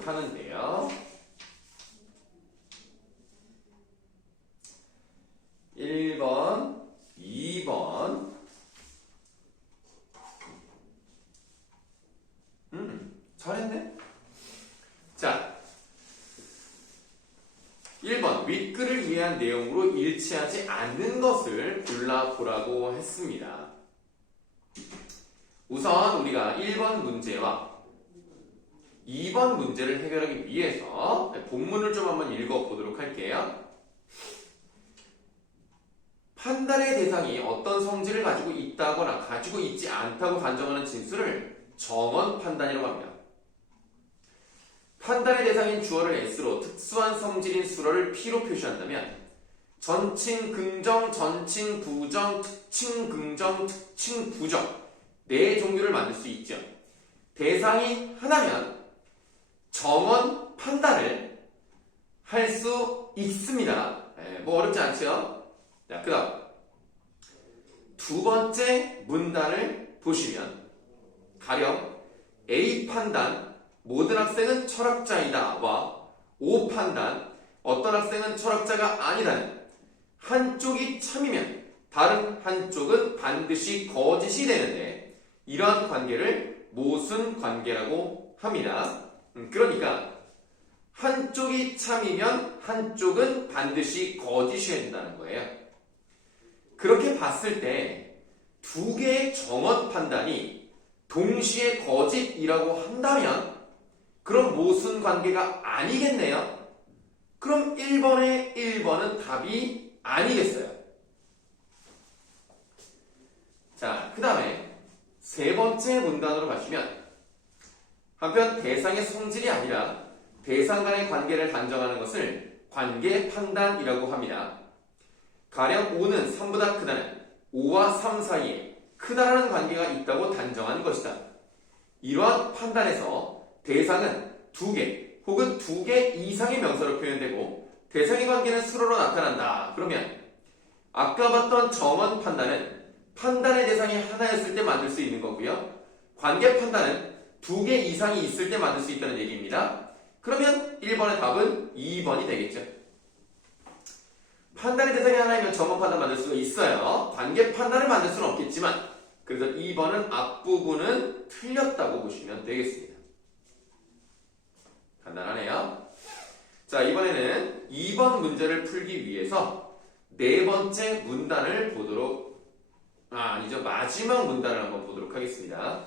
못하는데요. 1번, 2번. 잘했네. 자, 1번 윗글을 이해한 내용으로 일치하지 않는 것을 골라보라고 했습니다. 우선 우리가 1번 문제와 2번 문제를 해결하기 위해서 본문을 좀 한번 읽어보도록 할게요. 판단의 대상이 어떤 성질을 가지고 있다거나 가지고 있지 않다고 단정하는 진술을 정언 판단이라고 합니다. 판단의 대상인 주어를 S로 특수한 성질인 수어를 P로 표시한다면 전칭 긍정, 전칭 부정, 특칭 긍정, 특칭 부정 네 종류를 만들 수 있죠. 대상이 하나면 정언 판단을 할 수 있습니다. 뭐 어렵지 않죠? 자, 그 다음 두 번째 문단을 보시면 가령 A 판단 모든 학생은 철학자이다 와 O 판단 어떤 학생은 철학자가 아니다는 한쪽이 참이면 다른 한쪽은 반드시 거짓이 되는데 이러한 관계를 모순 관계라고 합니다. 그러니까 한쪽이 참이면 한쪽은 반드시 거짓이어야 된다는 거예요. 그렇게 봤을 때 두 개의 정언 판단이 동시에 거짓이라고 한다면 그럼 모순 관계가 아니겠네요. 그럼 1번은 답이 아니겠어요. 자, 그 다음에 세 번째 문단으로 가시면 한편 대상의 성질이 아니라 대상 간의 관계를 단정하는 것을 관계 판단이라고 합니다. 가령 5는 3보다 크다는 5와 3 사이에 크다라는 관계가 있다고 단정한 것이다. 이러한 판단에서 대상은 2개 혹은 2개 이상의 명사로 표현되고 대상의 관계는 수로로 나타난다. 그러면 아까 봤던 정언 판단은 판단의 대상이 하나였을 때 만들 수 있는 거고요. 관계 판단은 2개 이상이 있을 때 만들 수 있다는 얘기입니다. 그러면 1번의 답은 2번이 되겠죠. 판단의 대상이 하나이면 정언 판단 만들 수가 있어요. 관계 판단을 만들 수는 없겠지만 그래서 2번은 앞부분은 틀렸다고 보시면 되겠습니다. 간단하네요. 자, 이번에는 2번 문제를 풀기 위해서 네 번째 문단을 보도록 마지막 문단을 한번 보도록 하겠습니다.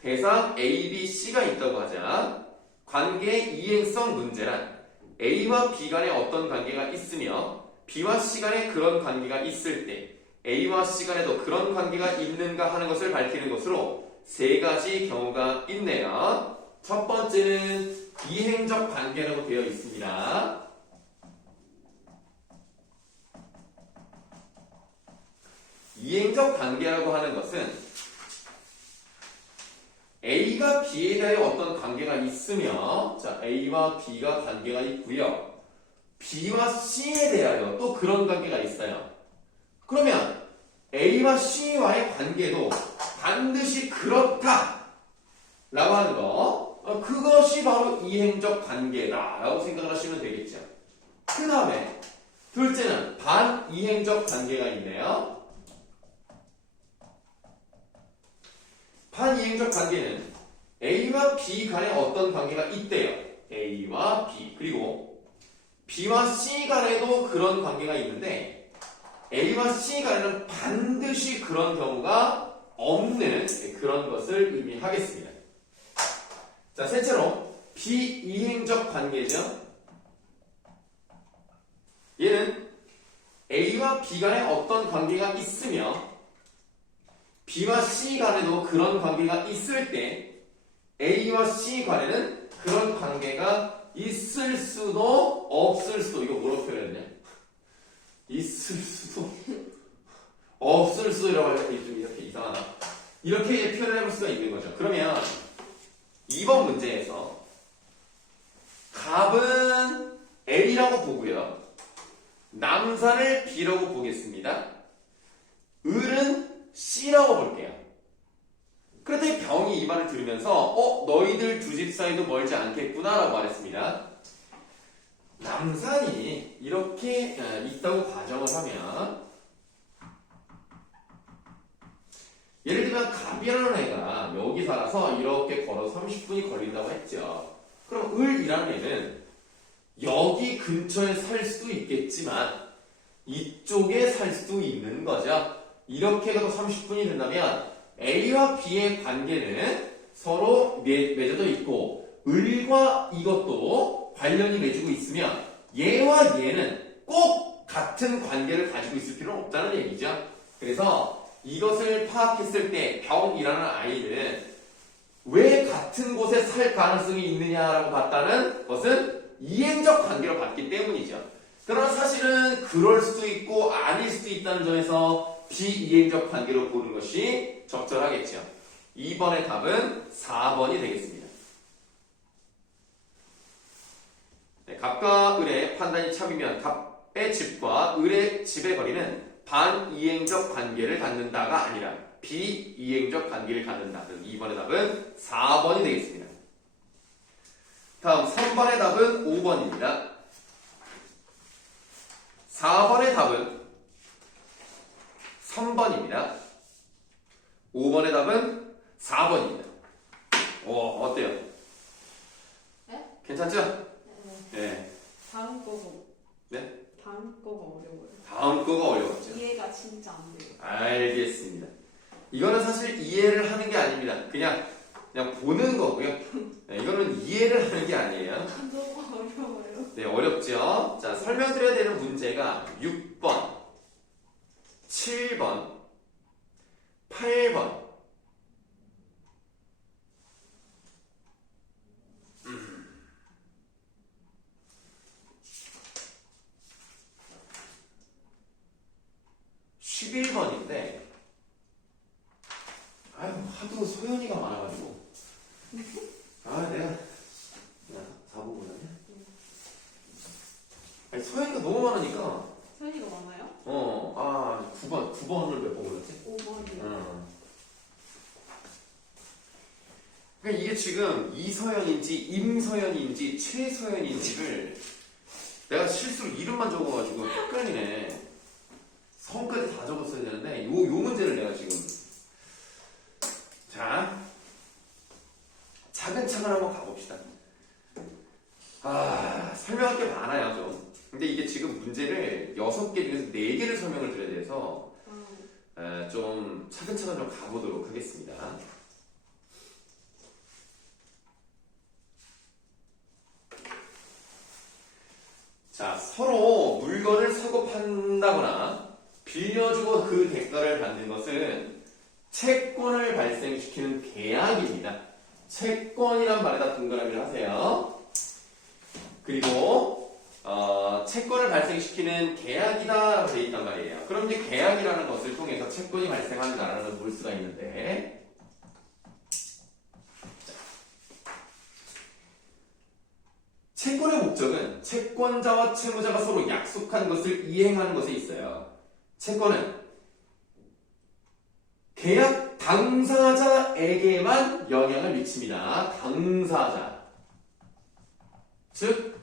대상 A, B, C가 있다고 하자. 관계의 이행성 문제란 A와 B 간에 어떤 관계가 있으며 B와 C 간에 그런 관계가 있을 때 A와 C 간에도 그런 관계가 있는가 하는 것을 밝히는 것으로 세 가지 경우가 있네요. 첫 번째는 이행적 관계라고 되어 있습니다. 이행적 관계라고 하는 것은 A가 B에 대하여 어떤 관계가 있으며 자, A와 B가 관계가 있고요. B와 C에 대하여 또 그런 관계가 있어요. 그러면 A와 C와의 관계도 반드시 그렇다 라고 하는 거 그것이 바로 이행적 관계다 라고 생각을 하시면 되겠죠. 그 다음에 둘째는 반이행적 관계가 있네요. 반이행적 관계는 A와 B 간에 어떤 관계가 있대요. A와 B 그리고 B와 C 간에도 그런 관계가 있는데 A와 C 간에는 반드시 그런 경우가 없는 그런 것을 의미하겠습니다. 자, 셋째로 비이행적 관계죠. 얘는 A와 B 간에 어떤 관계가 있으며 B와 C 간에도 그런 관계가 있을 때 A와 C 간에는 그런 관계가 있을 수도 없을 수도 이거 뭐라고 표현했네? 있을 수도 없을 수도라고 할 때 좀 이렇게 이상하나? 이렇게 표현을 해볼 수가 있는 거죠. 그러면 2번 문제에서 갑은 A라고 보고요. 남산을 B라고 보겠습니다. 을은 C라고 볼게요. 그랬더니 병이 이 말을 들으면서 너희들 두 집 사이도 멀지 않겠구나 라고 말했습니다. 남산이 이렇게 있다고 가정을 하면 예를 들면 갑이라는 애가 여기 살아서 이렇게 걸어서 30분이 걸린다고 했죠. 그럼 을이라는 애는 여기 근처에 살 수도 있겠지만 이쪽에 살 수도 있는 거죠. 이렇게 가도 30분이 된다면 A와 B의 관계는 서로 맺어져 있고 을과 이것도 관련이 맺고 있으면 얘와 얘는 꼭 같은 관계를 가지고 있을 필요는 없다는 얘기죠. 그래서 이것을 파악했을 때 병이라는 아이는 왜 같은 곳에 살 가능성이 있느냐라고 봤다는 것은 이행적 관계로 봤기 때문이죠. 그러나 사실은 그럴 수도 있고 아닐 수도 있다는 점에서 비이행적 관계로 보는 것이 적절하겠죠. 2번의 답은 4번이 되겠습니다. 네, 갑과 을의 판단이 참이면 갑의 집과 을의 집의 거리는 반이행적 관계를 갖는다가 아니라 비이행적 관계를 갖는다. 2번의 답은 4번이 되겠습니다. 다음 3번의 답은 5번입니다. 4번의 답은 3번입니다. 5번의 답은 4번입니다. 어때요? 네? 괜찮죠? 네. 네. 다음 거가 네? 다음 거가 어려워요. 다음 거가 어려웠죠. 이해가 진짜 안 돼요. 알겠습니다. 이거는 사실 이해를 하는 게 아닙니다. 그냥 보는 거고요. 네, 이거는 이해를 하는 게 아니에요. 너무 어려워요. 네, 어렵죠? 자, 설명드려야 되는 문제가 6번, 7번, 8번. 11번인데, 아유, 하도 소연이가 많아가지고. 내가 4번 보다냐? 아니, 소연이가 너무 많으니까. 소연이가 많아요? 9번을 몇 번 골랐지? 5번이요. 그러니까 이게 지금 이서연인지 임서연인지 최서연인지를 내가 실수로 이름만 적어가지고 헷갈리네. 성까지 다 적었어야 되는데 요 문제를 내가 지금 자 차근차근 한번 가봅시다. 설명할 게 많아요 좀. 근데 이게 지금 문제를 6개 중에서 4개를 설명을 드려야 돼서 좀 차근차근 좀 가보도록 하겠습니다. 자, 서로 물건을 사고 판다거나 빌려주고 그 대가를 받는 것은 채권을 발생시키는 계약입니다. 채권이란 말에다 동그라미를 하세요. 그리고 채권을 발생시키는 계약이다 되어 있단 말이에요. 그럼 이제 계약이라는 것을 통해서 채권이 발생한다라는 걸 볼 수가 있는데 채권의 목적은 채권자와 채무자가 서로 약속한 것을 이행하는 것에 있어요. 채권은 계약 당사자에게만 영향을 미칩니다. 당사자. 즉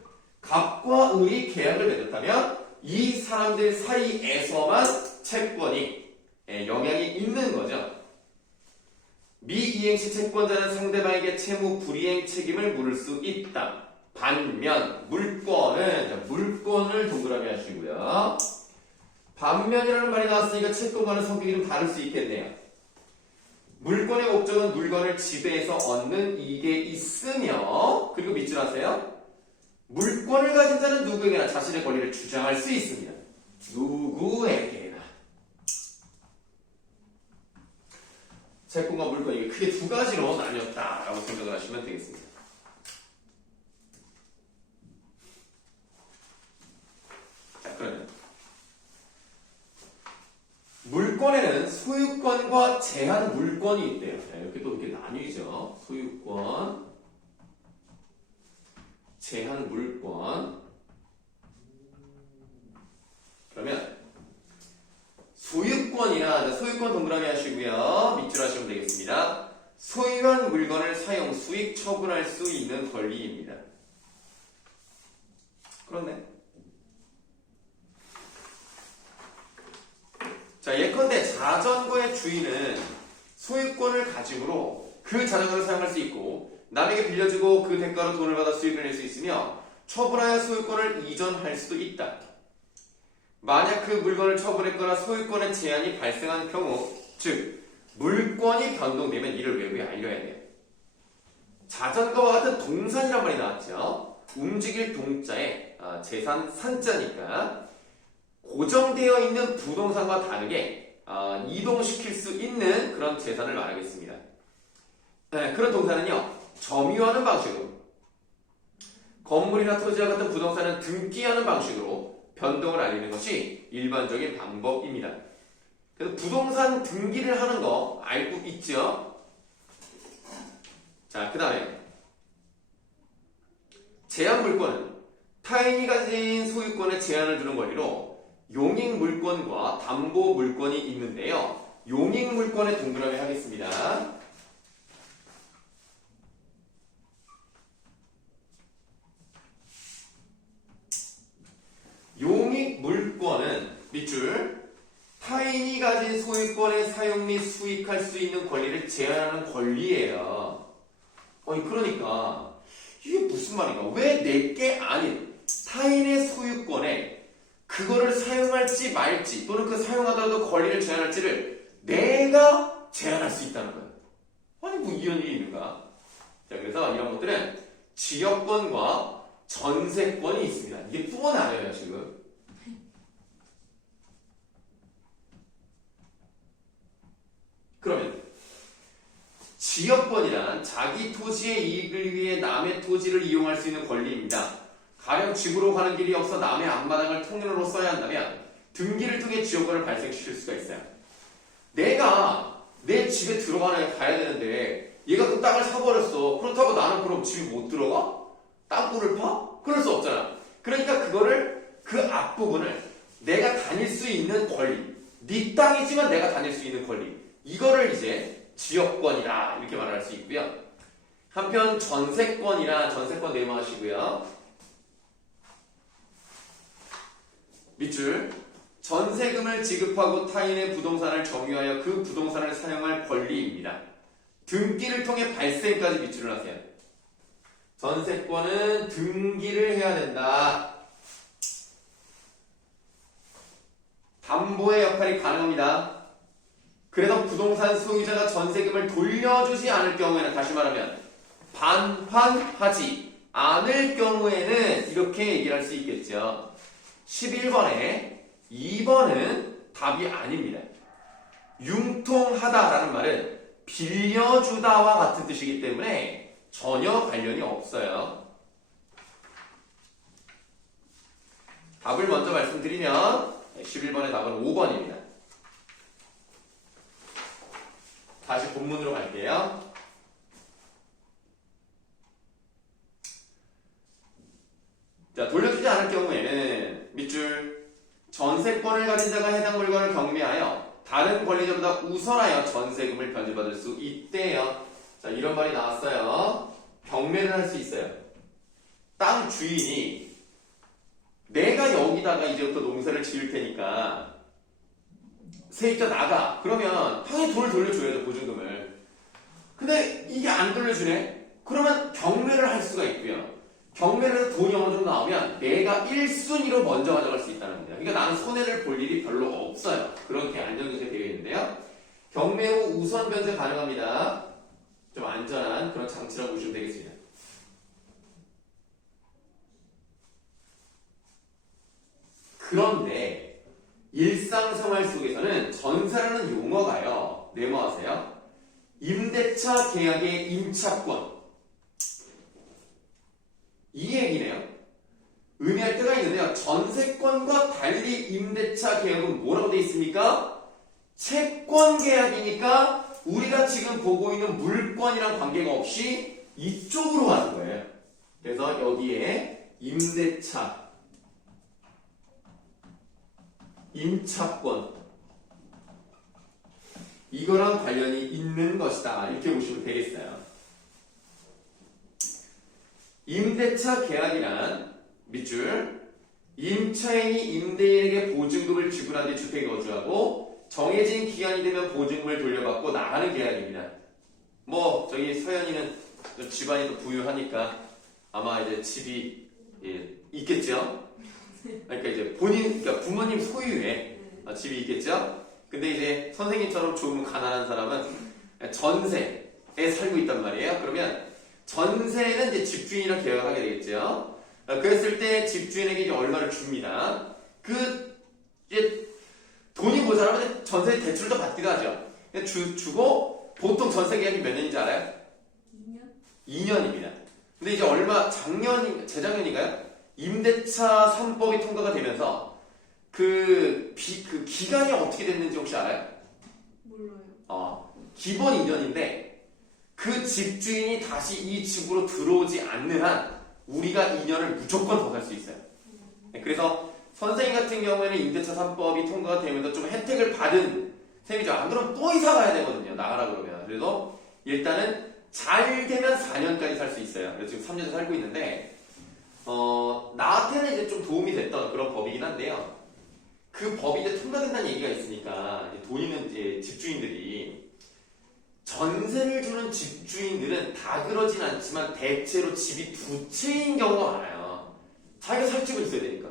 갑과 을이 계약을 맺었다면 이 사람들 사이에서만 채권이 영향이 있는 거죠. 미이행시 채권자는 상대방에게 채무 불이행 책임을 물을 수 있다. 반면 물권을 동그라미 하시고요. 반면이라는 말이 나왔으니까 채권과는 성격이 좀 다를 수 있겠네요. 물권의 목적은 물건을 지배해서 얻는 이익에 있으며 그리고 밑줄 하세요. 물권을 가진 자는 누구에게나 자신의 권리를 주장할 수 있습니다. 누구에게나. 채권과 물권 이게 크게 두 가지로 나뉘었다라고 생각을 하시면 되겠습니다. 자, 그러면 물권에는 소유권과 제한 물권이 있대요. 자, 이렇게 또 이렇게 나뉘죠. 소유권, 제한 물권. 그러면 소유권이나 소유권 동그라미 하시고요. 밑줄 하시면 되겠습니다. 소유 소유한 물건을 사용, 수익, 처분할 수 있는 권리입니다. 그렇네. 자, 예컨대 자전거의 주인은 소유권을 가지므로 그 자전거를 사용할 수 있고 남에게 빌려주고 그 대가로 돈을 받아 수익을 낼 수 있으며 처분하여 소유권을 이전할 수도 있다. 만약 그 물건을 처분했거나 소유권의 제한이 발생한 경우, 즉 물권이 변동되면 이를 외부에 알려야 돼요. 자전거와 같은 동산이란 말이 나왔죠. 움직일 동자에 재산 산자니까 고정되어 있는 부동산과 다르게 이동시킬 수 있는 그런 재산을 말하겠습니다. 네, 그런 동산은요, 점유하는 방식으로, 건물이나 토지와 같은 부동산은 등기하는 방식으로 변동을 알리는 것이 일반적인 방법입니다. 그래서 부동산 등기를 하는 거 알고 있죠? 자, 그 다음에 제한 물권은 타인이 가진 소유권에 제한을 두는 권리로 용익 물권과 담보 물권이 있는데요. 용익 물권에 동그라미 하겠습니다. 용익 물권은 밑줄 타인이 가진 소유권의 사용 및 수익할 수 있는 권리를 제한하는 권리예요. 그러니까 이게 무슨 말인가? 왜 내게 아닌 타인의 소유권에 그거를 사용할지 말지 또는 그 사용하더라도 권리를 제한할지를 내가 제한할 수 있다는 거예요. 아니 뭐 이런 일이 있는가? 자, 그래서 이런 것들은 지역권과 전세권이 있습니다. 이게 또 나뉘어요 지금. 그러면 지역권이란 자기 토지의 이익을 위해 남의 토지를 이용할 수 있는 권리입니다. 가령 집으로 가는 길이 없어 남의 앞마당을 통로로 써야 한다면 등기를 통해 지역권을 발생시킬 수가 있어요. 내가 내 집에 들어가야 되는데 얘가 그 땅을 사버렸어. 그렇다고 나는 그럼 집에 못 들어가? 땅굴을 파? 그럴 수 없잖아. 그러니까 그 앞부분을 내가 다닐 수 있는 권리, 네 땅이지만 내가 다닐 수 있는 권리, 이거를 이제 지역권이라 이렇게 말할 수 있고요. 한편 전세권 내모하시고요. 밑줄 전세금을 지급하고 타인의 부동산을 점유하여 그 부동산을 사용할 권리입니다. 등기를 통해 발생까지 밑줄을 하세요. 전세권은 등기를 해야 된다. 담보의 역할이 가능합니다. 그래서 부동산 소유자가 전세금을 돌려주지 않을 경우에는, 다시 말하면 반환하지 않을 경우에는 이렇게 얘기를 할 수 있겠죠. 11번에 2번은 답이 아닙니다. 융통하다라는 말은 빌려주다와 같은 뜻이기 때문에 전혀 관련이 없어요. 답을 먼저 말씀드리면 11번의 답은 5번입니다. 다시 본문으로 갈게요. 자, 돌려주지 않을 경우에는 밑줄 전세권을 가진 자가 해당 물건을 경매하여 다른 권리자보다 우선하여 전세금을 변제받을 수 있대요. 자, 이런 말이 나왔어요. 경매를 할 수 있어요. 땅 주인이 내가 여기다가 이제부터 농사를 지을 테니까 세입자 나가. 그러면 당연히 돈을 돌려줘야죠, 보증금을. 근데 이게 안 돌려주네? 그러면 경매를 할 수가 있고요. 경매를 해서 돈이 어느 정도 나오면 내가 1순위로 먼저 가져갈 수 있다는 겁니다. 그러니까 나는 손해를 볼 일이 별로 없어요. 그렇게 안정적이 되어 있는데요. 경매 후 우선 변제 가능합니다. 좀 안전한 그런 장치라고 보시면 되겠습니다. 그런데 일상생활 속에서는 전세라는 용어가요. 메모하세요. 임대차 계약의 임차권. 이 얘기네요. 의미할 때가 있는데요. 전세권과 달리 임대차 계약은 뭐라고 되어 있습니까? 채권 계약이니까 우리가 지금 보고 있는 물권이랑 관계가 없이 이쪽으로 가는 거예요. 그래서 여기에 임대차, 임차권 이거랑 관련이 있는 것이다. 이렇게 보시면 되겠어요. 임대차 계약이란 밑줄 임차인이 임대인에게 보증금을 지불한 뒤 주택에 거주하고 정해진 기간이 되면 보증금을 돌려받고 나가는 계약입니다. 뭐 저기 서연이는 집안이 또 부유하니까 아마 이제 집이 있겠죠. 그러니까 이제 그러니까 부모님 소유의 집이 있겠죠. 근데 이제 선생님처럼 조금 가난한 사람은 전세에 살고 있단 말이에요. 그러면 전세는 이제 집주인이랑 계약을 하게 되겠죠. 그랬을 때 집주인에게 이제 얼마를 줍니다. 이제 돈이 모자라면 전세 대출도 받기도 하죠. 주고 보통 전세 계약이 몇 년인지 알아요? 2년? 2년입니다. 근데 이제 재작년인가요? 임대차 3법이 통과가 되면서 그 기간이 어떻게 됐는지 혹시 알아요? 몰라요. 기본 2년인데 그 집주인이 다시 이 집으로 들어오지 않는 한 우리가 2년을 무조건 더 살 수 있어요. 그래서 선생님 같은 경우에는 임대차 3법이 통과가 되면서 좀 혜택을 받은 셈이죠. 안 그러면 또 이사 가야 되거든요. 나가라 그러면. 그래서 일단은 잘 되면 4년까지 살 수 있어요. 그래서 지금 3년 살고 있는데 나한테는 이제 좀 도움이 됐던 그런 법이긴 한데요. 그 법이 이제 통과된다는 얘기가 있으니까 돈 있는 이제 집주인들이 전세를 주는 집주인들은 다 그러진 않지만 대체로 집이 두 채인 경우가 많아요. 자기가 살 집은 있어야 되니까.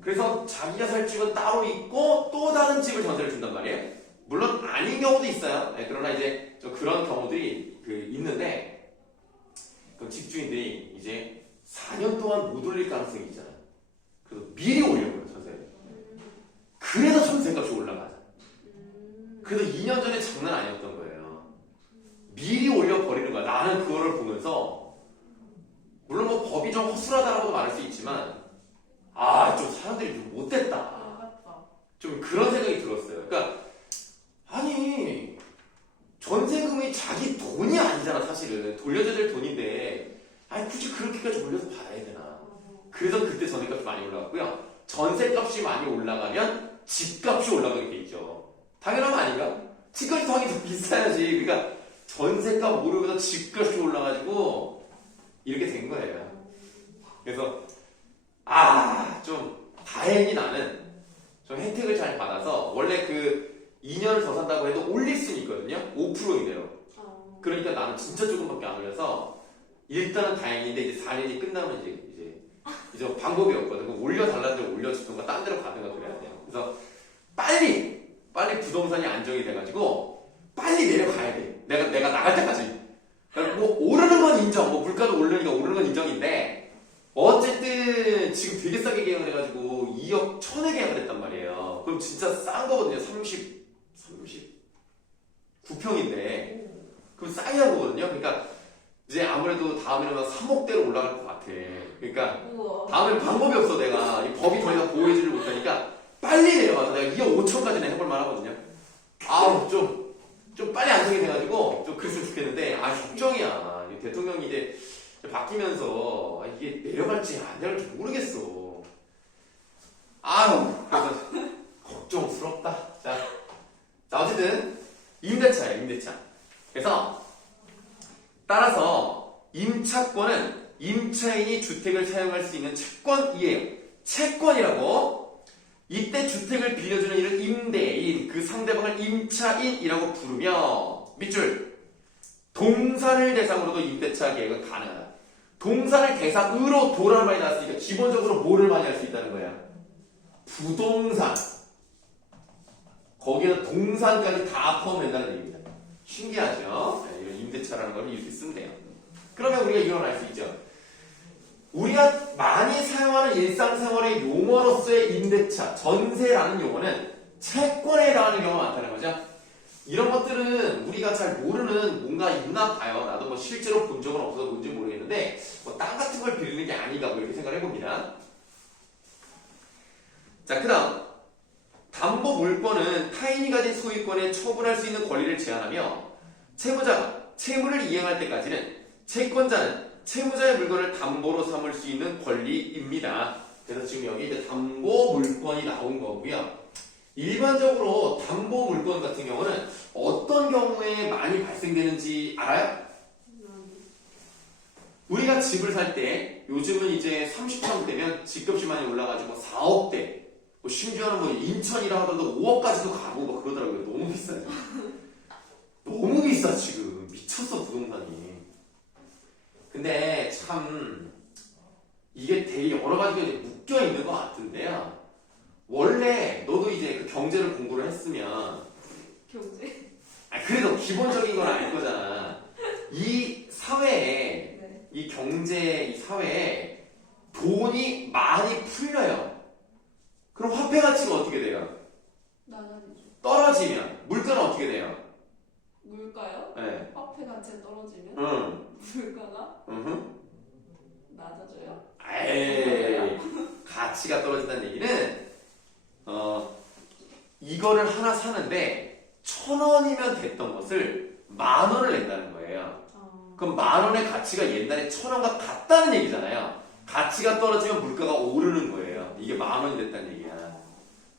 그래서 자기가 살 집은 따로 있고 또 다른 집을 전세를 준단 말이에요. 물론 아닌 경우도 있어요. 그러나 이제 좀 그런 경우들이 있는데 그럼 집주인들이 이제 4년 동안 못 올릴 가능성이 있잖아요. 그래서 미리 올려버려요, 전세를. 그래서 전세값이 올라가죠. 그래서 2년 전에 장난 아니었던 거예요. 미리 올려버리는 거야. 나는 그거를 보면서 물론 뭐 법이 좀 허술하다라고 말할 수 있지만 좀 사람들이 좀 못됐다. 맞다. 좀 그런 생각이 들었어요. 그러니까 아니 전세금이 자기 돈이 아니잖아. 사실은 돌려줘야 될 돈인데 굳이 그렇게까지 올려서 받아야 되나. 그래서 그때 전세값이 많이 올라갔고요. 전세값이 많이 올라가면 집값이 올라가게 돼 있죠. 당연한 거 아닌가? 집값이 당연히 더 비싸야지. 그러니까 전세값 오르면서 집값이 올라가지고 이렇게 된 거예요. 그래서 좀 다행히 나는 좀 혜택을 잘 받아서 원래 2년을 더 산다고 해도 올릴 수는 있거든요. 5% 이내로. 그러니까 나는 진짜 조금밖에 안 올려서 일단은 다행인데 이제 4년이 끝나면 이제 방법이 없거든. 올려달라는 데로 올려주든가 딴 데로 가든가 그래야 돼요. 그래서 빨리 부동산이 안정이 돼가지고 빨리 내려가야 돼. 내가 나갈 때까지. 그러니까 뭐 오르는 건 인정. 뭐 물가도 오르니까 오르는 건 인정인데 어쨌든 지금 되게 싸게 계약을 해가지고 2억 1천에 계약을 했단 말이에요. 그럼 진짜 싼 거거든요. 39평인데 그럼 싸게 한 거거든요. 그러니까 이제 아무래도 다음에는 3억대로 올라갈 것 같아. 그러니까 우와. 다음에는 방법이 없어. 내가 이 법이 더 이상 보호해주지 못하니까 빨리 내려가서 내가 2억 5천까지는 해볼 만하거든요. 좀 빨리 안정이 돼가지고 좀 그랬으면 좋겠는데 걱정이야. 대통령이 이제 바뀌면서 이게 내려갈지 안 내려갈지 모르겠어. 그래서 걱정스럽다. 자 어쨌든 임대차예요. 임대차. 그래서 따라서 임차권은 임차인이 주택을 사용할 수 있는 채권이에요. 채권이라고. 이때 주택을 빌려주는 이를 임대인, 그 상대방을 임차인이라고 부르며 밑줄 동산을 대상으로도 임대차 계획은 가능하다. 동산을 대상으로 도라는 말이 나왔으니까 기본적으로 뭐를 많이 할 수 있다는 거야? 부동산. 거기에는 동산까지 다 포함된다는 얘기입니다. 신기하죠? 이런 임대차라는 걸 이렇게 쓴대요. 그러면 우리가 이걸 알 수 있죠. 우리가 많이 사용하는 일상생활의 용어로서의 임대차, 전세라는 용어는 채권에 해당하는 경우가 많다는 거죠. 이런 것들은 우리가 잘 모르는 뭔가 있나 봐요. 나도 뭐 실제로 본 적은 없어서 뭔지 모르겠는데 땅 같은 걸 빌리는 게 아닌가 뭐 이렇게 생각을 해봅니다. 자, 그 다음 담보 물권은 타인이 가진 소유권에 처분할 수 있는 권리를 제한하며 채무자가 채무를 이행할 때까지는 채권자는 채무자의 물건을 담보로 삼을 수 있는 권리입니다. 그래서 지금 여기 이제 담보 물권이 나온 거고요. 일반적으로 담보 물권 같은 경우는 어떤 경우에 많이 발생되는지 알아요? 우리가 집을 살 때 요즘은 이제 30평 되면 집값이 많이 올라가지고 4억대, 뭐 심지어는 뭐 인천이라 하더라도 5억까지도 가고 막 그러더라고요. 너무 비싸요. 너무 비싸 지금. 미쳤어 부동산이. 근데 참 이게 되게 여러 가지가 이제 묶여 있는 것 같은데요. 원래 너도 이제 그 경제를 공부를 했으면 경제. 그래도 기본적인 건 알 거잖아. 이 사회에 네. 이 경제 이 사회에 돈이 많이 풀려요. 그럼 화폐 가치가 어떻게 돼요? 낮아지죠. 떨어지면 물가는 어떻게 돼요? 물가요? 네. 화폐 가치가 떨어지면 응. 물가가 응. 낮아져요? 에이, 가치가 떨어진다는 얘기는 이거를 하나 사는데 1,000원이면 됐던 것을 10,000원을 낸다는 거예요. 그럼 10,000원의 가치가 옛날에 1,000원과 같다는 얘기잖아요. 가치가 떨어지면 물가가 오르는 거예요. 이게 10,000원이 됐다는 얘기야.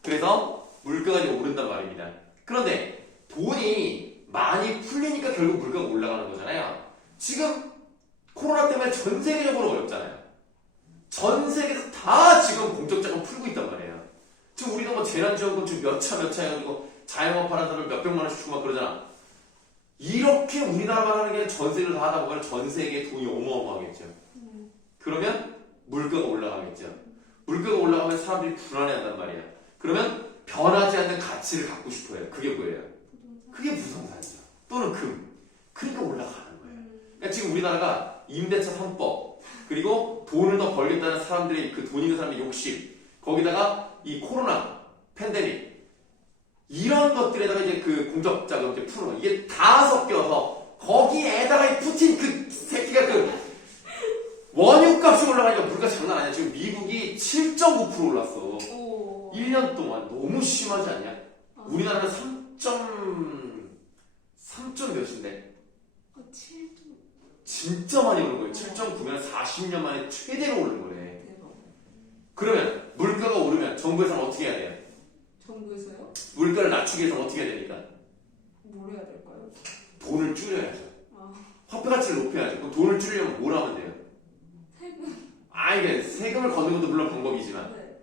그래서 물가가 이제 오른단 말입니다. 그런데 돈이 많이 풀리니까 결국 물가가 올라가는 거잖아요. 지금 코로나 때문에 전 세계적으로 어렵잖아요. 전 세계에서 다 지금 공적자금 풀고 있단 말이에요. 지금 우리가 뭐 재난지원금 지금 몇 차 해가지고 자영업 하는 사람을 몇백만 원씩 주고 막 그러잖아. 이렇게 우리나라만 하는 게 아니라 전 세계를 다 하다 보면 전 세계에 돈이 어마어마하겠죠. 그러면 물가가 올라가겠죠. 물가가 올라가면 사람들이 불안해한단 말이야. 그러면 변하지 않는 가치를 갖고 싶어요. 그게 뭐예요? 그게 부동산이죠. 또는 금. 그러니까 올라가는 거예요. 그러니까 지금 우리나라가 임대차 3법 그리고 돈을 더 벌겠다는 사람들의 그 돈 있는 사람의 욕심 거기다가 이 코로나 팬데믹 이런 것들에다가 이제 그 공적자금 이제 풀어 이게 다 섞여서 거기에다가 이 푸틴 그 새끼가 그 원유값이 올라가니까 물가 장난 아니야. 지금 미국이 7.9% 올랐어. 오. 1년 동안 너무 심하지 않냐? 아. 우리나라는 3점 몇인데 7점. 진짜 많이 오른 거예요. 7.9면 40년 만에 최대로 오른 거네. 대박. 그러면 물가가 오르면 정부에서는 어떻게 해야 돼요? 정부에서요? 물가를 낮추기 위해서는 어떻게 해야 됩니까? 뭘 해야 될까요? 돈을 줄여야죠. 아. 화폐 가치를 높여야죠. 그럼 돈을 줄이려면 뭘 하면 돼요? 세금. 이게 세금을 걷는 것도 물론 방법이지만 네.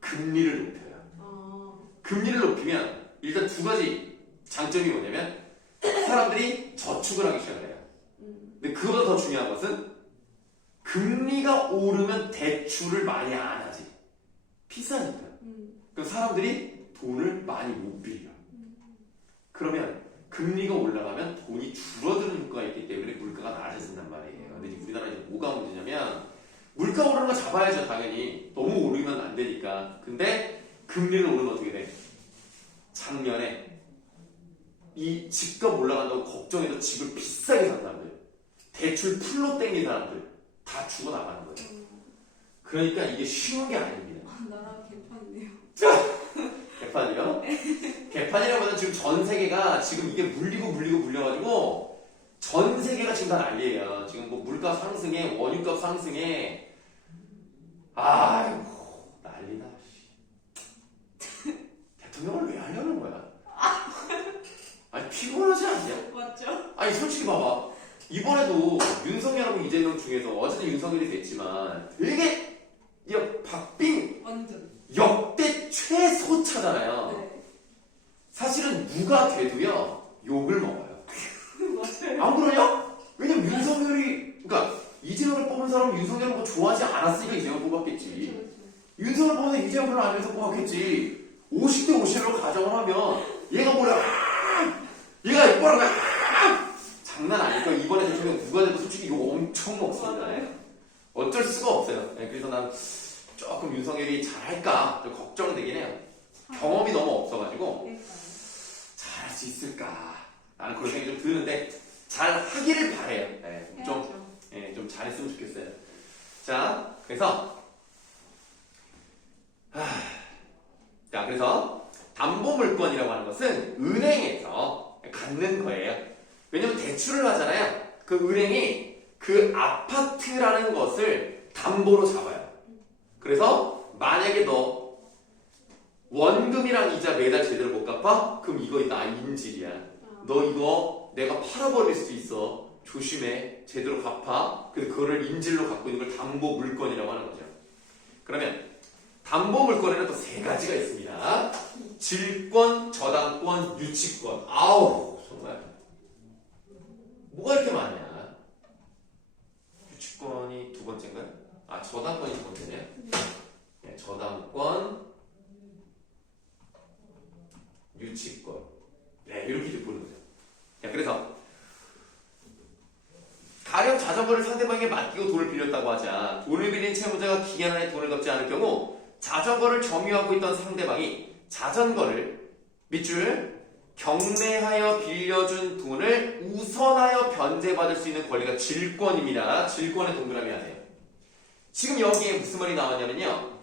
금리를 높여요. 아. 금리를 높이면 일단 두 가지 장점이 뭐냐면 사람들이 저축을 하기 시작해요. 근데 그보다 더 중요한 것은 금리가 오르면 대출을 많이 안 하지. 비싸니까. 그럼 사람들이 돈을 많이 못 빌려. 그러면 금리가 올라가면 돈이 줄어드는 효과가 있기 때문에 물가가 낮아진단 말이에요. 근데 이제 우리나라 이제 뭐가 문제냐면 물가 오르는 거 잡아야죠, 당연히. 너무 오르면 안 되니까. 근데 금리를 오르면 어떻게 돼? 작년에 이 집값 올라간다고 걱정해서 집을 비싸게 산 사람들, 대출 풀로 땡긴 사람들 다 죽어나가는 거예요. 그러니까 이게 쉬운 게 아닙니다. 나랑 개판이네요. 개판이요? 개판이라보다는 지금 전 세계가 지금 이게 물려가지고 전 세계가 지금 다 난리예요. 지금 뭐 물가 상승에 원유값 상승에 아이고 난리다. 대통령을 왜 하려는 거야? 아니 피곤하지 않냐? 맞죠? 아니 솔직히 봐봐. 이번에도 윤석열하고 이재명 중에서 어쨌든 윤석열이 됐지만 되게 박빙 완전. 역대 최소차잖아요. 네. 사실은 누가 돼도요 욕을 먹어요. 맞아요. 안 그러냐? 왜냐면 윤석열이 그러니까 이재명을 뽑은 사람은 윤석열을 뭐 좋아하지 않았으니까 이재명 뽑았겠지. 윤석열 뽑아서 이재명 별로 안 해서 뽑았겠지. 50대 50으로 가정을 하면 얘가 뭐야? 얘가 뭐라고? 장난 아니니까 이번에 대통령 누가 돼도 솔직히 욕 엄청 먹습니다. 맞아요. 어쩔 수가 없어요. 네, 그래서 난 조금 윤석열이 잘할까 좀 걱정되긴 해요. 경험이 너무 없어가지고 잘할 수 있을까 나는 그런 생각이 좀 드는데 잘 하기를 바래요. 네, 좀 잘했으면 좋겠어요. 자, 그래서 자, 그래서 담보물건이라고 하는 것은 은행에서 갖는 거예요. 왜냐면 대출을 하잖아요. 그 은행이 그 아파트라는 것을 담보로 잡아요. 그래서 만약에 너 원금이랑 이자 매달 제대로 못 갚아? 그럼 이거 나 인질이야. 너 이거 내가 팔아버릴 수 있어. 조심해. 제대로 갚아. 그래서 그거를 인질로 갖고 있는 걸 담보 물건이라고 하는 거죠. 그러면 담보 물건에는 또 세 가지가 있습니다. 질권, 저당권, 유치권. 아우 정말 뭐가 이렇게 많냐? 유치권이 두 번째인가요? 아 저당권이 두 번째네요. 네, 저당권, 유치권. 네 이렇게 보는 거죠. 자, 그래서 가령 자전거를 상대방에게 맡기고 돈을 빌렸다고 하자. 돈을 빌린 채무자가 기간 안에 돈을 갚지 않을 경우 자전거를 점유하고 있던 상대방이 자전거를 밑줄 경매하여 빌려준 돈을 우선하여 변제받을 수 있는 권리가 질권입니다. 질권에 동그라미 하세요. 지금 여기에 무슨 말이 나왔냐면요.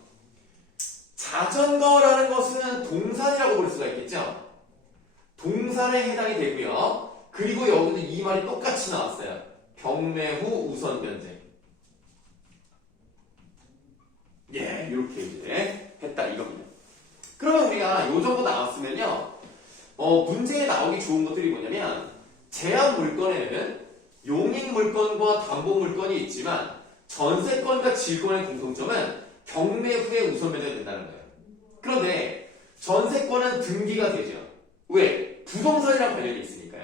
자전거라는 것은 동산이라고 볼 수가 있겠죠. 동산에 해당이 되고요. 그리고 여기도 이 말이 똑같이 나왔어요. 경매 후 우선 변제. 예, 이렇게 이제 했다 이겁니다. 그러면 우리가 요 정도 나왔으면요. 문제에 나오기 좋은 것들이 뭐냐면 제한 물건에는 용익 물건과 담보 물건이 있지만 전세권과 질권의 공통점은 경매 후에 우선 변제가 된다는 거예요. 그런데 전세권은 등기가 되죠. 왜? 부동산이랑 관련이 있으니까요.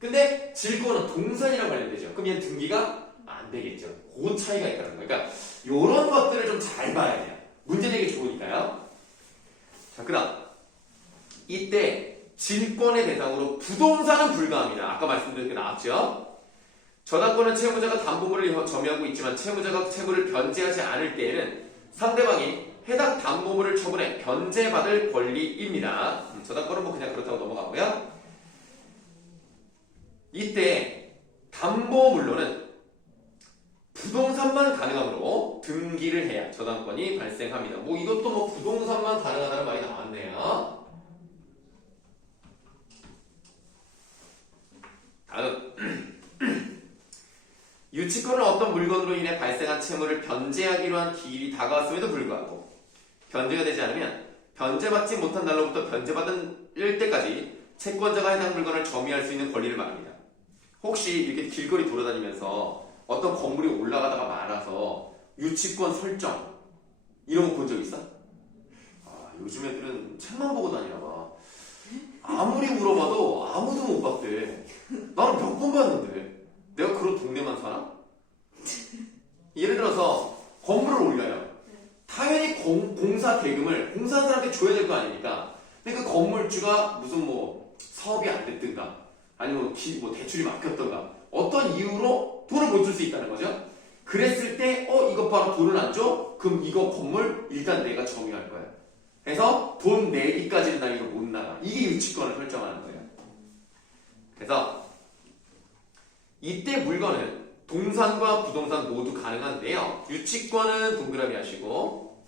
근데 질권은 동산이랑 관련되죠. 그럼 얘는 등기가 안 되겠죠. 그 차이가 있다는 거예요. 그러니까 이런 것들을 좀 잘 봐야 돼요. 문제 내기 좋으니까요. 자, 그다음 이때 질권의 대상으로 부동산은 불가합니다. 아까 말씀드린 게 나왔죠. 저당권은 채무자가 담보물을 점유하고 있지만 채무자가 채무를 변제하지 않을 때에는 상대방이 해당 담보물을 처분해 변제받을 권리입니다. 저당권은 뭐 그냥 그렇다고 넘어가고요. 이때 담보물로는 부동산만 가능하므로 등기를 해야 저당권이 발생합니다. 뭐 이것도 뭐 부동산만 가능하다는 말이 나왔네요. 다음 유치권은 어떤 물건으로 인해 발생한 채무를 변제하기로 한 기일이 다가왔음에도 불구하고 변제가 되지 않으면 변제받지 못한 날로부터 변제받을 때까지 채권자가 해당 물건을 점유할 수 있는 권리를 말합니다. 혹시 이렇게 길거리 돌아다니면서 어떤 건물이 올라가다가 말아서 유치권 설정 이런 거 본 적 있어? 아, 요즘 애들은 책만 보고 다니나 봐. 아무리 물어봐도 아무도 못 봤대. 나는 몇 번 봤는데 내가 그런 동네만 사나? 예를 들어서 건물을 올려요. 당연히 공사 대금을 공사한 사람한테 줘야 될 거 아닙니까? 근데 그 건물주가 무슨 뭐 사업이 안 됐든가 아니면 뭐 대출이 막혔던가 어떤 이유로 돈을 못 줄 수 있다는 거죠. 그랬을 때 이것 봐라 돈을 안 줘? 그럼 이거 건물 일단 내가 점유할 거야. 그래서 돈 내기까지는 나 이거 못 나가. 이게 유치권을 설정하는 거예요. 그래서 이때 물건은 동산과 부동산 모두 가능한데요. 유치권은 동그라미 하시고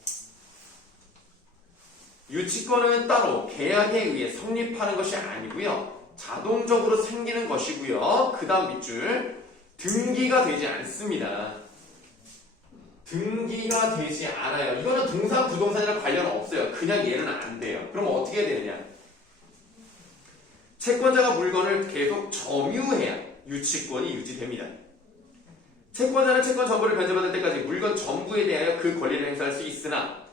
유치권은 따로 계약에 의해 성립하는 것이 아니고요. 자동적으로 생기는 것이고요. 그 다음 밑줄 등기가 되지 않습니다. 등기가 되지 않아요. 이거는 동산, 부동산이랑 관련 없어요. 그냥 얘는 안 돼요. 그럼 어떻게 해야 되느냐? 채권자가 물건을 계속 점유해야 유치권이 유지됩니다. 채권자는 채권 전부를 변제받을 때까지 물건 전부에 대하여 그 권리를 행사할 수 있으나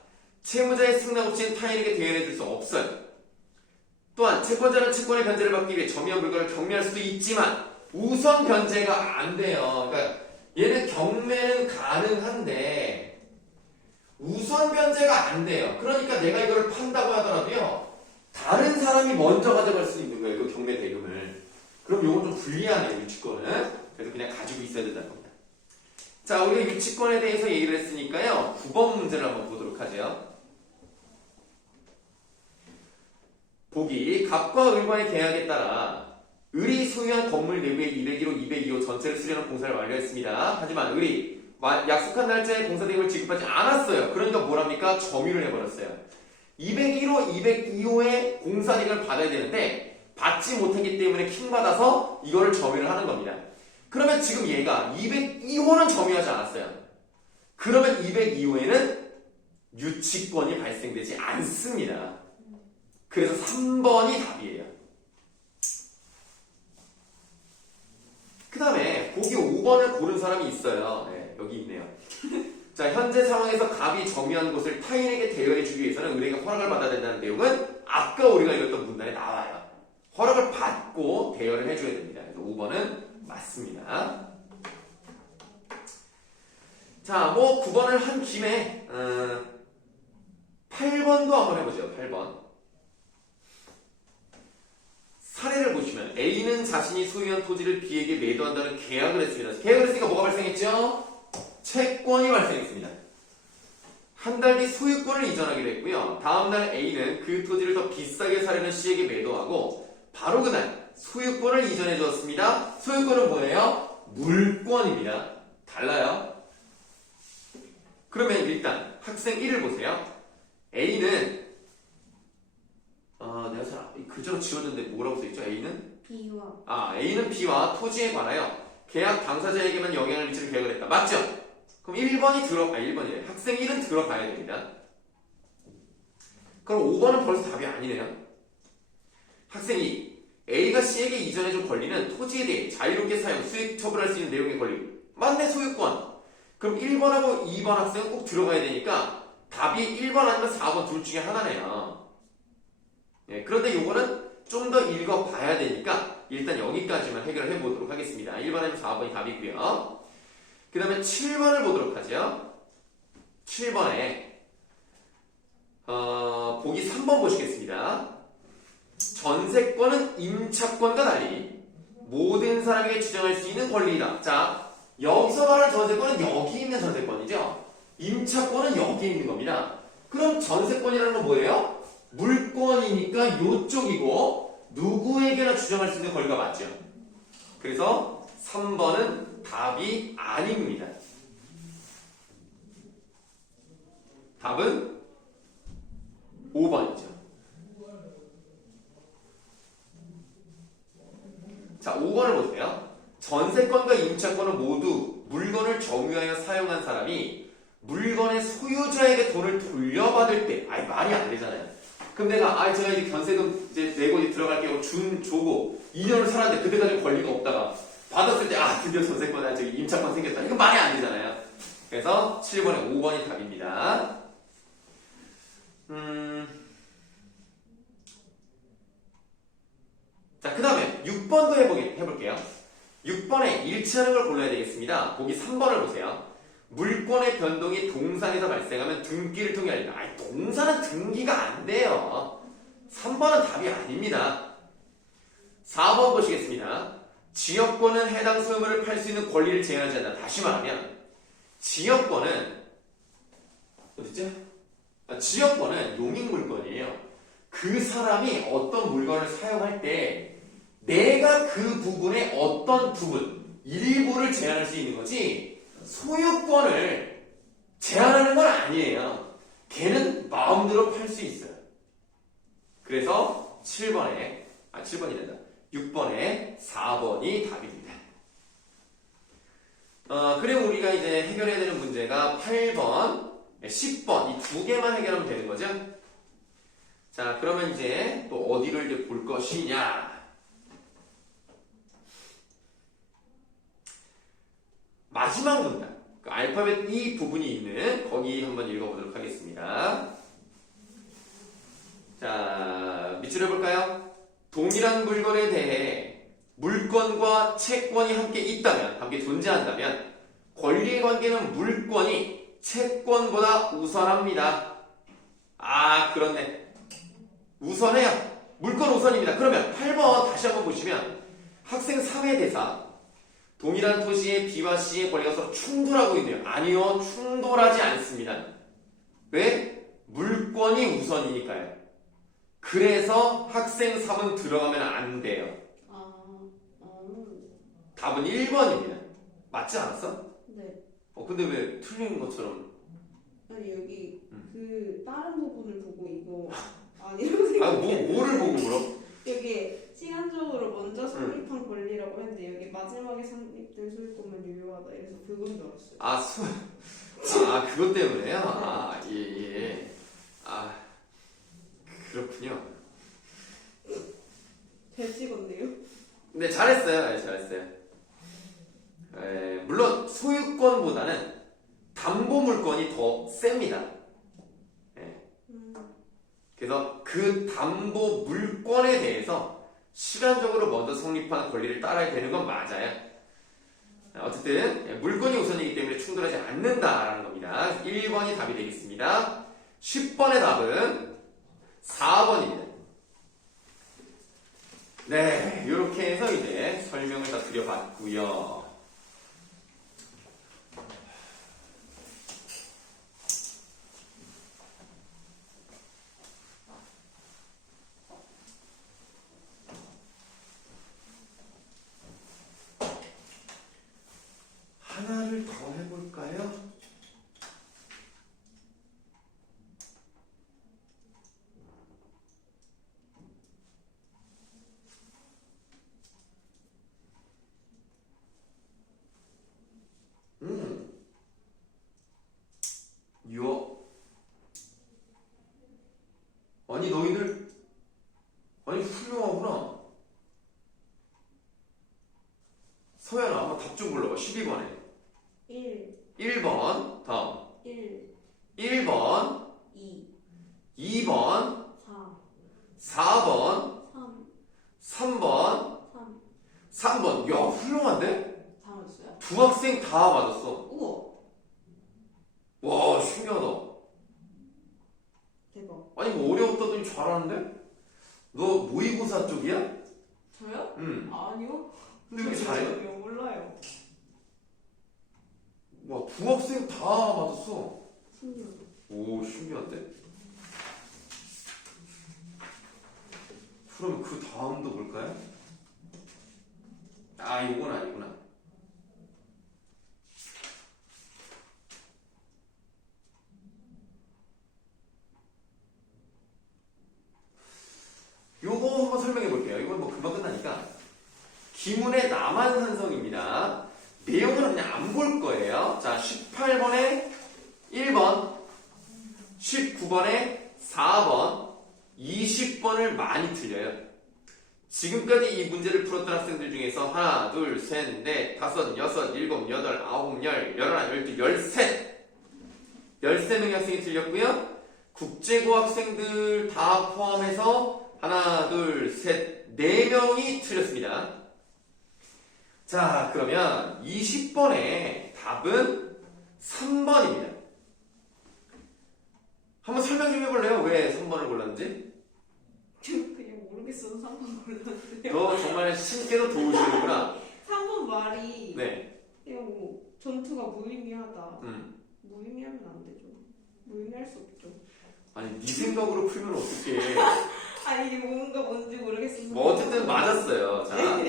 채무자의 승낙 없이는 타인에게 대연해 줄 수 없어요. 또한 채권자는 채권의 변제를 받기 위해 점유한 물건을 경매할 수도 있지만 우선 변제가 안 돼요. 그러니까 얘는 경매는 가능한데 우선 변제가 안 돼요. 그러니까 내가 이걸 판다고 하더라도요. 다른 사람이 먼저 가져갈 수 있는 거예요. 그 경매 대금을. 그럼 이건 좀 불리하네요. 유치권은. 그래서 그냥 가지고 있어야 된다는 겁니다. 자, 우리가 유치권에 대해서 얘기를 했으니까요. 9번 문제를 한번 보도록 하죠. 보기 갑과 을과의 계약에 따라 을이 소유한 건물 내부의 201호, 202호 전체를 수리하는 공사를 완료했습니다. 하지만 을이 약속한 날짜에 공사 대금을 지급하지 않았어요. 그러니까 뭐랍니까? 점유를 해버렸어요. 201호, 202호의 공사 대금을 받아야 되는데 받지 못했기 때문에 킹받아서 이거를 점유를 하는 겁니다. 그러면 지금 얘가 202호는 점유하지 않았어요. 그러면 202호에는 유치권이 발생되지 않습니다. 그래서 3번이 답이에요. 그 다음에 보기 5번을 고른 사람이 있어요. 네, 여기 있네요. 자, 현재 상황에서 갑이 점유한 곳을 타인에게 대여해주기 위해서는 의뢰가 허락을 받아야 된다는 내용은 아까 우리가 읽었던 문단에 나와요. 허락을 받고 대여를 해줘야 됩니다. 그래서 5번은 맞습니다. 자, 뭐 9번을 한 김에 8번도 한번 해보죠. 8번. 사례를 보시면 A는 자신이 소유한 토지를 B에게 매도한다는 계약을 했습니다. 계약을 했으니까 뭐가 발생했죠? 채권이 발생했습니다. 한 달 뒤 소유권을 이전하기로 했고요. 다음날 A는 그 토지를 더 비싸게 사려는 C에게 매도하고 바로 그날 소유권을 이전해 주었습니다. 소유권은 뭐예요? 물권입니다. 달라요. 그러면 일단 학생 1을 보세요. A는 내가 잘 그저로 지웠는데 뭐라고 써있죠? A는 B와 토지에 관하여 계약 당사자에게만 영향을 미치는 계약을 했다. 맞죠? 그럼 1번이 1번이래. 학생 1은 들어가야 됩니다. 그럼 5번은 벌써 답이 아니네요. 학생 2. A가 C에게 이전해준 권리는 토지에 대해 자유롭게 사용, 수익 처분할 수 있는 내용의 권리. 맞네, 소유권. 그럼 1번하고 2번 학생은 꼭 들어가야 되니까 답이 1번 아니면 4번 둘 중에 하나네요. 예, 그런데 요거는 좀 더 읽어봐야 되니까 일단 여기까지만 해결을 해보도록 하겠습니다. 1번 아니면 4번이 답이고요. 그 다음에 7번을 보도록 하죠. 7번에 보기 3번 보시겠습니다. 전세권은 임차권과 달리 모든 사람에게 주장할 수 있는 권리이다. 자, 여기서 말하는 전세권은 여기 있는 전세권이죠. 임차권은 여기 있는 겁니다. 그럼 전세권이라는 건 뭐예요? 물권이니까 요쪽이고 누구에게나 주장할 수 있는 권리가 맞죠. 그래서 3번은 답이 아닙니다. 답은 5번이죠. 자, 5번을 보세요. 전세권과 임차권은 모두 물건을 점유하여 사용한 사람이 물건의 소유자에게 돈을 돌려받을 때, 말이 안 되잖아요. 그럼 내가, 제가 이제 견세금 이제 내고 이제 들어갈게요. 조고 2년을 살았는데 그때까지 권리가 없다가 받았을 때, 드디어 전세권, 임차권 생겼다. 이거 말이 안 되잖아요. 그래서 7번에 5번이 답입니다. 자, 그 다음에 6번도 해볼게요. 6번에 일치하는 걸 골라야 되겠습니다. 보기 3번을 보세요. 물권의 변동이 동산에서 발생하면 등기를 통해 알린다. 동산은 등기가 안 돼요. 3번은 답이 아닙니다. 4번 보시겠습니다. 지역권은 해당 소유물을 팔 수 있는 권리를 제한하지 않는다. 다시 말하면 지역권은 어딨죠? 지역권은 용익물권이에요. 그 사람이 어떤 물건을 사용할 때 내가 그 부분의 어떤 부분, 일부를 제한할 수 있는 거지 소유권을 제한하는 건 아니에요. 걔는 마음대로 팔 수 있어요. 그래서 7번이 된다. 6번에 4번이 답입니다. 그리고 우리가 이제 해결해야 되는 문제가 8번, 10번 이 두 개만 해결하면 되는 거죠. 자, 그러면 이제 또 어디를 이제 볼 것이냐? 마지막 문단, 그 알파벳 E 부분이 있는 거기 한번 읽어보도록 하겠습니다. 자, 밑줄 해볼까요? 동일한 물건에 대해 물권과 채권이 함께 존재한다면 권리의 관계는 물권이 채권보다 우선합니다. 그렇네. 우선해요. 물권 우선입니다. 그러면 8번 다시 한번 보시면 학생 3회 대사 동일한 토지의 B와 C의 권리가 서로 충돌하고 있네요. 아니요, 충돌하지 않습니다. 왜? 물권이 우선이니까요. 그래서 학생 3은 들어가면 안 돼요. 답은 1번입니다. 맞지 않았어? 네. 근데 왜 틀린 것처럼? 여기 그 다른 부분을 보고 이거 아니라고 생각해. 뭐를 보고 그럼? 여기 시간적으로 먼저 성립한 권리라고 했는데 여기 마지막에 성립된 소유권만 유효하다. 이래서 그건 줄 알았어요. 그것 때문에요? 예. 그렇군요. 잘 찍었네요. 네, 잘했어요. 잘했어요. 소유권보다는 담보물권이 더 셉니다. 예. 그래서 그 담보물권에 대해서 시간적으로 먼저 성립한 권리를 따라야 되는 건 맞아요. 어쨌든 물권이 우선이기 때문에 충돌하지 않는다라는 겁니다. 1번이 답이 되겠습니다. 10번의 답은 4번입니다. 네, 이렇게 해서 이제 설명을 다 드려봤고요. 하나를 더 해볼까요? 아니 너희들 아니 훌륭하구나. 서연아 한번 답 좀 불러봐. 12번에 1번 다음 1번 2번 4번 3번 3번. 야 훌륭한데? 다 맞았어요? 두 학생 다 맞았어. 우와 와 신기하다. 대박. 아니 뭐 어려웠다더니 잘하는데? 너 모의고사 쪽이야? 저요? 응. 아니요. 근데 왜 잘해? 전혀 몰라요. 와 두 학생 다 맞았어. 신기하다. 오 신기한데? 그럼 그 다음도 볼까요? 아 이건 아니구나. 요거 한번 설명해 볼게요. 이건 뭐 금방 끝나니까. 기문의 남한산성입니다. 내용은 그냥 안 볼 거예요. 자, 18번에 1번, 19번에 4번, 20번을 많이 틀려요. 지금까지 이 문제를 풀었던 학생들 중에서 하나, 둘, 셋, 넷, 다섯, 여섯, 일곱, 여덟, 아홉, 열, 열하나, 열둘, 열셋. 13명의 학생이 틀렸고요. 국제고 학생들 다 포함해서 하나, 둘, 셋, 4명이 틀렸습니다. 자, 그러면 20번의 답은 3번입니다. 한번 설명 좀 해볼래요? 왜 3번을 골랐는지? 그냥 모르겠어서 3번 골랐어요. 너 정말 신께서 도우시는구나. 3번 말이 네. 그냥 뭐 전투가 무의미하다. 무의미하면 안 되죠. 무의미할 수 없죠. 아니, 네 생각으로 풀면 어떡해. 아니 이게 뭔지 모르겠어서. 뭐 어쨌든 맞았어요. 자,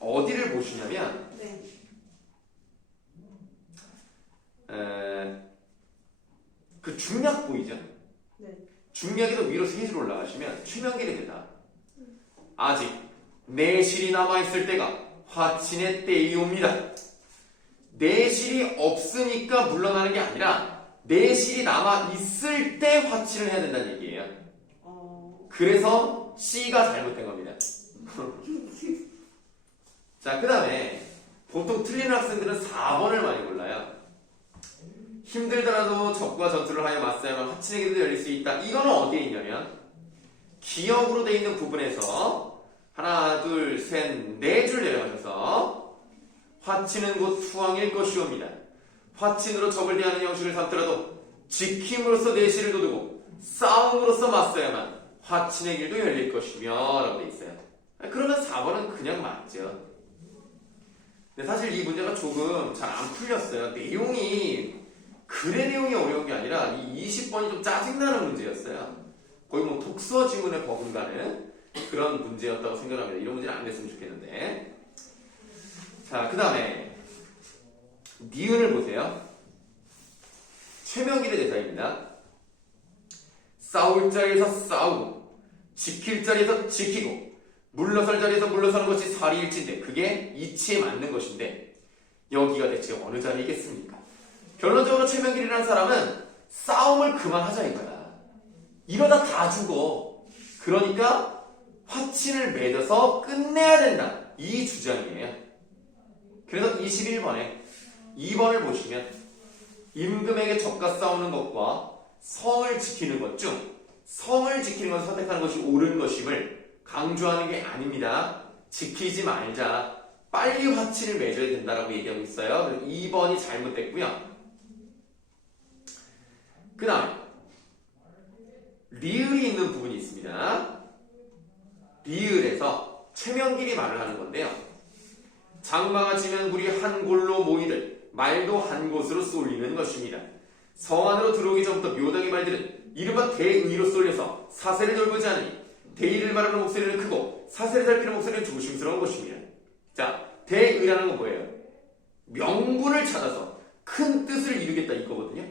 어디를 보시냐면 네. 그 중략 보이죠? 네. 중략에서 위로 3줄 올라가시면 최명길이 된다. 아직 내실이 남아있을 때가 화친의 때이옵니다. 내실이 없으니까 물러나는 게 아니라 내실이 남아있을 때 화친을 해야 된다는 얘기예요. 그래서 C가 잘못된 겁니다. 자, 그 다음에 보통 틀리는 학생들은 4번을 많이 골라요. 힘들더라도 적과 전투를 하여 맞서야만 화친의 길도 열릴 수 있다. 이거는 어디에 있냐면 기역으로 되어 있는 부분에서 하나, 둘, 셋, 4줄 내려가셔서 화친은 곧 투항일 것이옵니다. 화친으로 적을 대하는 형식을 삼더라도 지킴으로써 내실을 돋우고 싸움으로써 맞서야만 화친의 길도 열릴 것이며 라고 되어 있어요. 그러면 4번은 그냥 맞죠. 근데 사실 이 문제가 조금 잘 안 풀렸어요. 글의 내용이 어려운 게 아니라 이 20번이 좀 짜증나는 문제였어요. 거의 뭐 독서 지문에 버금가는 그런 문제였다고 생각합니다. 이런 문제는 안 냈으면 좋겠는데. 자, 그 다음에 니은을 보세요. 최명길의 대사입니다. 싸울 자리에서 싸우고 지킬 자리에서 지키고 물러설 자리에서 물러서는 것이 사리일치인데 그게 이치에 맞는 것인데 여기가 대체 어느 자리이겠습니까? 결론적으로 최명길이라는 사람은 싸움을 그만하자 이거야. 이러다 다 죽어. 그러니까 화친을 맺어서 끝내야 된다. 이 주장이에요. 그래서 21번에 2번을 보시면 임금에게 적과 싸우는 것과 성을 지키는 것 중 성을 지키는 것을 선택하는 것이 옳은 것임을 강조하는 게 아닙니다. 지키지 말자. 빨리 화친을 맺어야 된다라고 얘기하고 있어요. 그래서 2번이 잘못됐고요. 그 다음에 리을이 있는 부분이 있습니다. 리을에서 최명길이 말을 하는 건데요. 장마가 지면 굴이 한 골로 모이듯 말도 한 곳으로 쏠리는 것입니다. 성 안으로 들어오기 전부터 묘당의 말들은 이른바 대의로 쏠려서 사세를 돌보지 않으니 대의를 말하는 목소리는 크고 사세를 살피는 목소리는 조심스러운 것입니다. 자, 대의라는 건 뭐예요? 명분을 찾아서 큰 뜻을 이루겠다 이거거든요.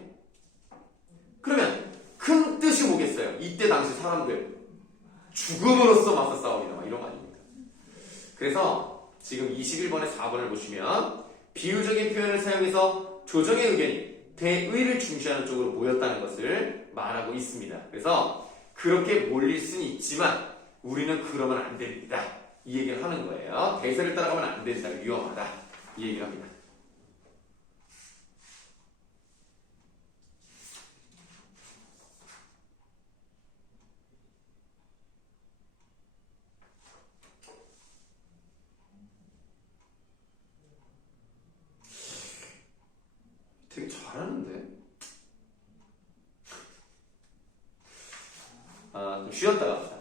그러면 큰 뜻이 뭐겠어요? 이때 당시 사람들 죽음으로써 맞서 싸움이다 막 이런 거 아닙니까? 그래서 지금 21번에 4번을 보시면 비유적인 표현을 사용해서 조정의 의견이 대의를 중시하는 쪽으로 모였다는 것을 말하고 있습니다. 그래서 그렇게 몰릴 수는 있지만 우리는 그러면 안 됩니다. 이 얘기를 하는 거예요. 대세를 따라가면 안 된다. 위험하다. 이 얘기를 합니다. 되게 잘하는데? 좀 쉬었다가